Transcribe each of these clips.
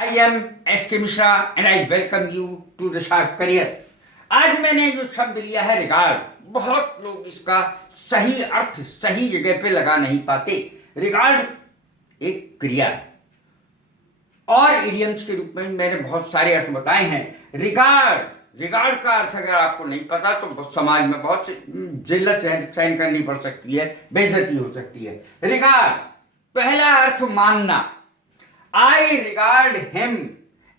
I am S K Mishra and I welcome you to the sharp career. आज मैंने जो शब्द लिया है रिगार्ड, बहुत लोग इसका सही अर्थ सही जगह पे लगा नहीं पाते। रिगार्ड एक क्रिया है और इडियम्स के रूप में मैंने बहुत सारे अर्थ बताए हैं। रिगार्ड का अर्थ अगर आपको नहीं पता तो समाज में बहुत जिल्लत सहन करनी पड़ सकती है, बेइज्जती हो सकती है। रिगार्ड पहला अर्थ मानना। I regard him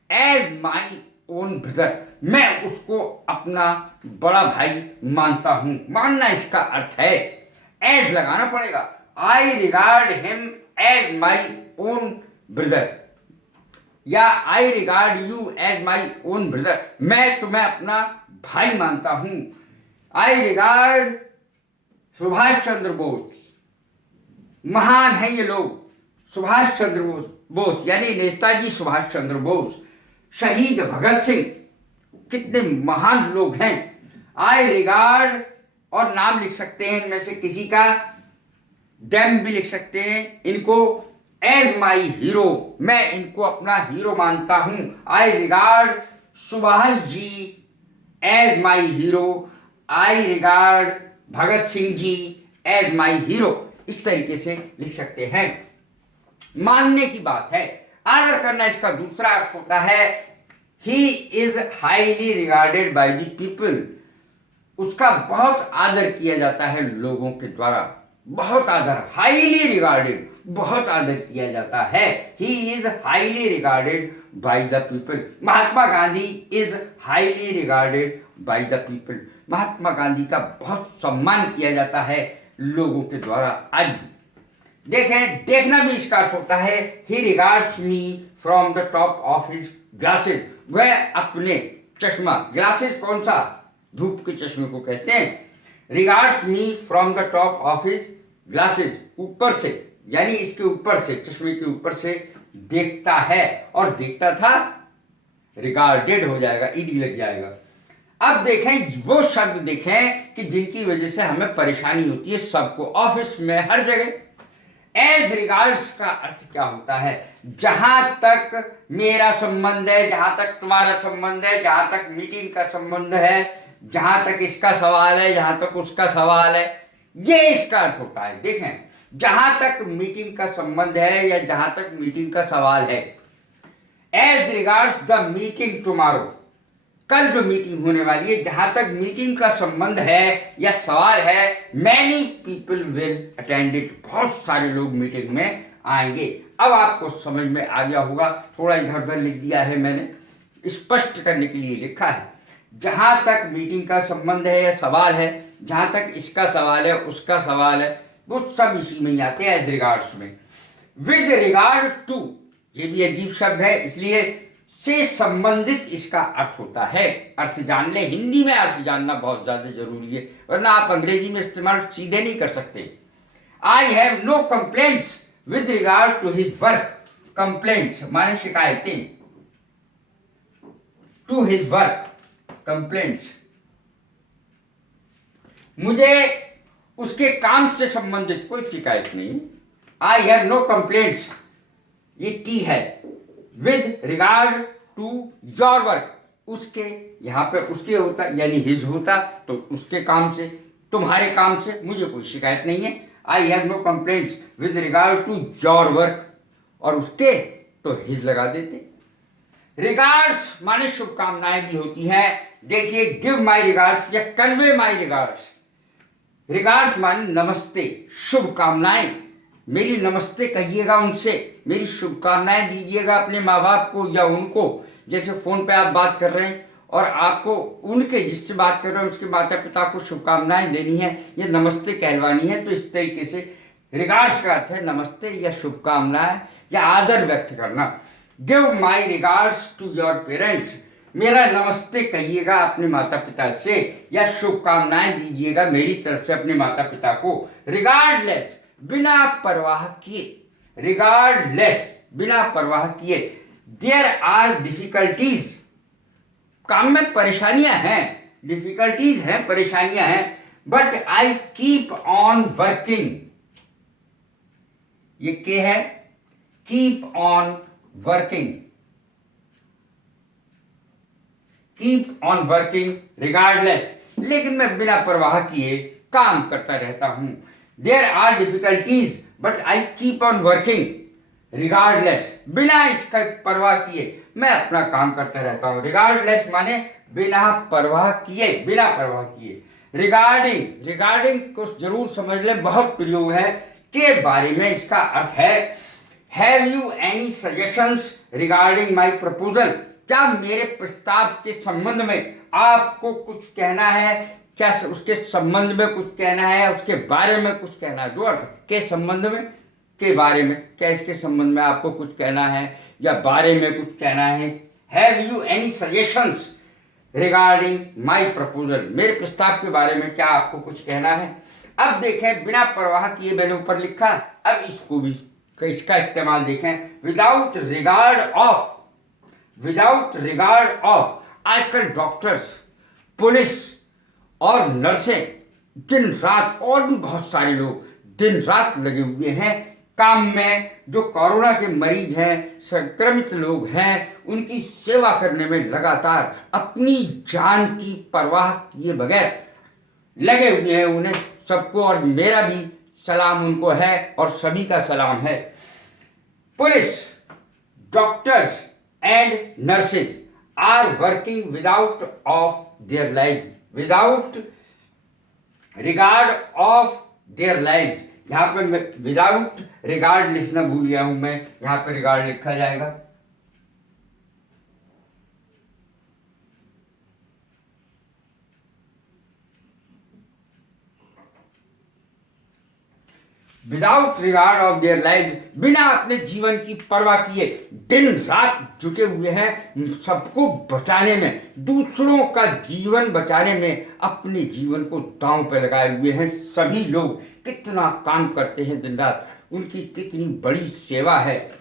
as my own brother. मैं उसको अपना बड़ा भाई मानता हूं। मानना इसका अर्थ है, एज लगाना पड़ेगा। I regard him as my own brother या I regard you as my own brother. मैं तुम्हें अपना भाई मानता हूं। I regard Subhash Chandra Bose. महान है ये लोग। सुभाष चंद्र बोस यानी नेताजी सुभाष चंद्र बोस, शहीद भगत सिंह, कितने महान लोग हैं। आई रिगार्ड और नाम लिख सकते हैं इनमें से किसी का, डैम भी लिख सकते हैं इनको। एज माई हीरो, मैं इनको अपना हीरो मानता हूं। I regard Subhash ji as my hero. I regard Bhagat Singh ji as my hero. इस तरीके से लिख सकते हैं। मानने की बात है। आदर करना इसका दूसरा अर्थ होता है, he is highly regarded by the people. उसका बहुत आदर किया जाता है लोगों के द्वारा। बहुत आदर, हाईली रिगार्डेड, बहुत आदर किया जाता है। He is highly regarded by the people. Mahatma Gandhi is highly regarded by the people. Mahatma Gandhi का बहुत सम्मान किया जाता है लोगों के द्वारा आज भी। देखें, देखना भी इसका अर्थ होता है, he regards me from the top of his glasses. वह अपने चश्मा, ग्लासेस कौन सा, धूप के चश्मे को कहते हैं। Regards me from the top of his glasses, ऊपर से यानी इसके ऊपर से, चश्मे के ऊपर से देखता है। और देखता था रिगार्डेड हो जाएगा, ईडी लग जाएगा। अब देखें वो शब्द देखें कि जिनकी वजह से हमें परेशानी होती है सबको, ऑफिस में हर जगह। एज रिगार्ड्स का अर्थ क्या होता है, जहां तक मेरा संबंध है, जहां तक तुम्हारा संबंध है, जहां तक मीटिंग का संबंध है, जहां तक इसका सवाल है, जहां तक उसका सवाल है, ये इसका अर्थ होता है। देखें, जहां तक मीटिंग का संबंध है या जहां तक मीटिंग का सवाल है। As regards the meeting tomorrow, कल जो मीटिंग होने वाली है, जहां तक मीटिंग का संबंध है या सवाल है, many people will attend it, बहुत सारे लोग मीटिंग में आएंगे। अब आपको समझ में आ गया होगा, थोड़ा इधर उधर लिख दिया है मैंने, स्पष्ट करने के लिए लिखा है। जहां तक मीटिंग का संबंध है या सवाल है, जहां तक इसका सवाल है, उसका सवाल है, वो सब इसी में ही आते हैं, एज रिगार्ड्स में। विद रिगार्ड टू, ये भी अजीब शब्द है, इसलिए से संबंधित इसका अर्थ होता है। अर्थ जान ले, हिंदी में अर्थ जानना बहुत ज्यादा जरूरी है, वरना आप अंग्रेजी में इस्तेमाल सीधे नहीं कर सकते। I have no complaints with regard to his work. Complaints माने शिकायतें, टू हिज वर्क कंप्लेंट्स, मुझे उसके काम से संबंधित कोई शिकायत नहीं। आई हैव नो कंप्लेंट्स, ये टी है। With regard to your work, उसके, यहां पे उसके होता यानी हिज होता, तो उसके काम से, तुम्हारे काम से मुझे कोई शिकायत नहीं है। I have no complaints with regard to your work, और उसके तो हिज लगा देते। रिगार्ड्स माने शुभकामनाएं भी होती हैं। देखिए, गिव माई रिगार्ड्स या कन्वे माई रिगार्ड्स। रिगार्ड्स माने नमस्ते, शुभकामनाएं। मेरी नमस्ते कहिएगा उनसे, मेरी शुभकामनाएं दीजिएगा अपने माँ बाप को या उनको। जैसे फोन पे आप बात कर रहे हैं और आपको उनके, जिससे बात कर रहे हैं उसके माता पिता को शुभकामनाएं देनी है, ये नमस्ते कहलवानी है। तो इस तरीके से रिगार्ड्स का अर्थ है नमस्ते या शुभकामनाएं या आदर व्यक्त करना। Give my regards to your parents, मेरा नमस्ते कहिएगा अपने माता पिता से या शुभकामनाएं दीजिएगा मेरी तरफ से अपने माता पिता को। रिगार्डलेस, बिना परवाह किए, रिगार्डलेस बिना परवाह किए। देयर आर डिफिकल्टीज, काम में परेशानियां हैं, डिफिकल्टीज हैं, परेशानियां हैं, but I keep on working. ये के है, keep on working, keep on working regardless, लेकिन मैं बिना परवाह किए काम करता रहता हूँ। There are difficulties but I keep on working regardless, बिना इसका परवाह किए मैं अपना काम करता रहता हूँ। रिगार्डलेस माने बिना परवाह किए, बिना परवाह किए। रिगार्डिंग, रिगार्डिंग कुछ जरूर समझ लें, बहुत प्रयोग है के बारे में। इसका अर्थ है have you any suggestions regarding my proposal, क्या मेरे प्रस्ताव के संबंध में आपको कुछ कहना है, क्या उसके संबंध में कुछ कहना है, उसके बारे में कुछ कहना है। दो अर्थ, के संबंध में, के बारे में, क्या इसके संबंध में आपको कुछ कहना है या बारे में कुछ कहना है। Have you any suggestions regarding my proposal, मेरे प्रस्ताव के बारे में क्या आपको कुछ कहना है। अब देखें, बिना परवाह किए मैंने ऊपर लिखा, अब इसको भी इसका इस्तेमाल देखें। Without regard of, without regard of. आजकल डॉक्टर्स, पुलिस और नर्सें दिन रात, और भी बहुत सारे लोग दिन रात लगे हुए हैं काम में। जो कोरोना के मरीज हैं, संक्रमित लोग हैं, उनकी सेवा करने में लगातार अपनी जान की परवाह किए बगैर लगे हुए हैं। उन्हें सबको और मेरा भी सलाम उनको है और सभी का सलाम है। Police, doctors and nurses are working without of their life, without regard of their life. यहाँ पे मैं विदाउट रिगार्ड लिखना भूल गया हूं, मैं यहाँ पे रिगार्ड लिखा जाएगा। Without regard of their life, बिना अपने जीवन की परवाह किए दिन रात जुटे हुए हैं सबको बचाने में, दूसरों का जीवन बचाने में अपने जीवन को दांव पे लगाए हुए हैं। सभी लोग कितना काम करते हैं दिन रात, उनकी कितनी बड़ी सेवा है,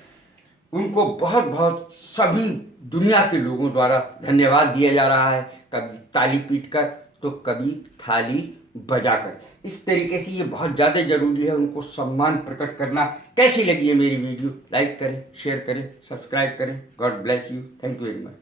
उनको बहुत बहुत सभी दुनिया के लोगों द्वारा धन्यवाद दिया जा रहा है। कभी ताली पीटकर तो कभी थाली बजाकर। इस तरीके से ये बहुत ज़्यादा जरूरी है उनको सम्मान प्रकट करना। कैसी लगी है मेरी वीडियो? लाइक करें, शेयर करें, सब्सक्राइब करें। God bless you. Thank you very much.